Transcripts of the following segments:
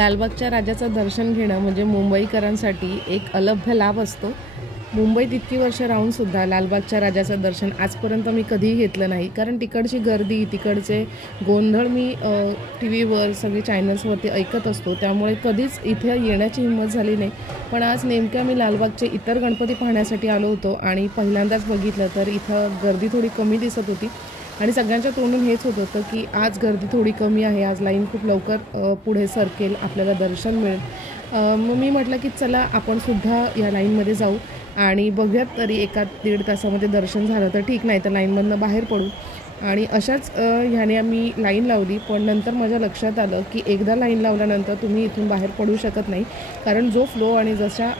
लालबागच्या राजाचं दर्शन घेणं म्हणजे मुंबईकरांसाठी एक अलभ्य लाभ असतो। मुंबईत इतकी वर्ष राहूनसुद्धा लालबागच्या राजाचं दर्शन आजपर्यंत मी कधीही घेतलं नाही, कारण तिकडची गर्दी, तिकडचे गोंधळ मी टी व्हीवर सगळे चॅनल्सवरती ऐकत असतो, त्यामुळे कधीच इथे येण्याची हिंमत झाली नाही। पण आज नेमक्या मी लालबागचे इतर गणपती पाहण्यासाठी आलो होतो आणि पहिल्यांदाच बघितलं तर इथं गर्दी थोडी कमी दिसत होती आणि सगळ्यांच्या तोंडून हेच होत होतं की आज गर्दी थोडी कमी आहे, आज लाईन खूप लवकर पुढे सरकेल, आपल्याला दर्शन मिळेल। मग मी म्हटलं की चला आपण सुद्धा या लाईनमध्ये जाऊ आणि बघूयात, तरी 1-1.5 तासामध्ये दर्शन झालं तर ठीक, नाही तर लाईनमधनं बाहेर पडू। आणि अशाच ह्याने आम्ही लाईन लावली, पण नंतर माझ्या लक्षात आलं की एकदा लाईन लावल्यानंतर तुम्ही इथून बाहेर पडू शकत नाही, कारण जो फ्लो आणि जशा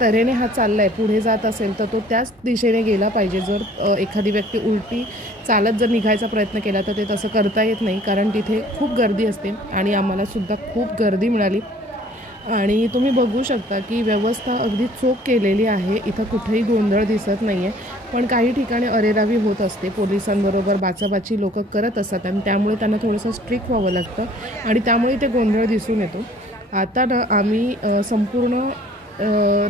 तऱ्हेने हा चालला आहे पुढे जात असेल तर तो त्याच दिशेने गेला पाहिजे। जर एखादी व्यक्ती उलटी चालत जर निघायचा प्रयत्न केला तर ते तसं करता येत नाही, कारण तिथे खूप गर्दी असते आणि आम्हालासुद्धा खूप गर्दी मिळाली। आणि तुम्ही बघू शकता की व्यवस्था अगदी चोख केलेली आहे, इथं कुठेही गोंधळ दिसत नाही आहे, पण काही ठिकाणी अरेरावी होत असते, पोलिसांबरोबर बाचाबाची लोक करत असतात आणि त्यामुळे त्यांना थोडंसं स्ट्रिक्ट व्हावं लागतं आणि त्यामुळे ते गोंधळ दिसून येतो। आता ना आम्ही संपूर्ण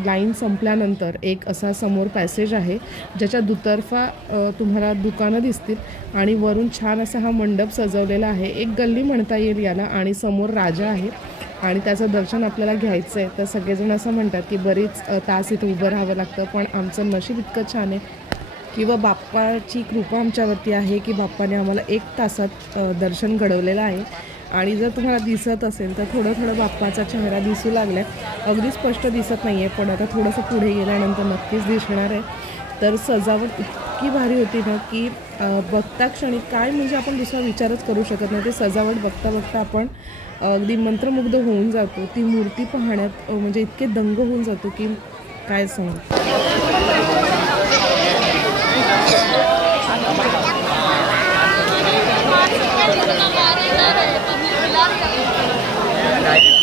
लाईन संपल्यानंतर एक असा समोर पॅसेज आहे, ज्याच्या दुतर्फा तुम्हाला दुकानं दिसतील आणि वरून छान असा हा मंडप सजवलेला आहे, एक गल्ली म्हणता येईल याला, आणि समोर राजा आहे आणि त्याचं दर्शन आपल्याला घ्यायचं आहे। तर सगळेजण असं म्हणतात की बरीच तास इथे उभं राहावं लागतं, पण आमचं नशीब इतकं छान आहे किंवा बाप्पाची कृपा आमच्यावरती आहे की बाप्पाने आम्हाला 1 तासात दर्शन घडवलेलं आहे। आणि जर तुम्हाला दिसत असेल तर थोडं थोडं बाप्पाचा चेहरा दिसू लागला आहे, अगदी स्पष्ट दिसत नाही आहे, पण आता थोडंसं पुढे गेल्यानंतर नक्कीच दिसणार आहे। तर सजावट इतकी भारी होती ना की बघता क्षणी काय म्हणजे आपण दुसरा विचारच करू शकत नाही, ते सजावट बघता बघता आपण अगदी मंत्रमुग्ध होऊन जातो। ती मूर्ती पाहण्यात म्हणजे इतके दंग होऊन जातो की काय सांगू। Right.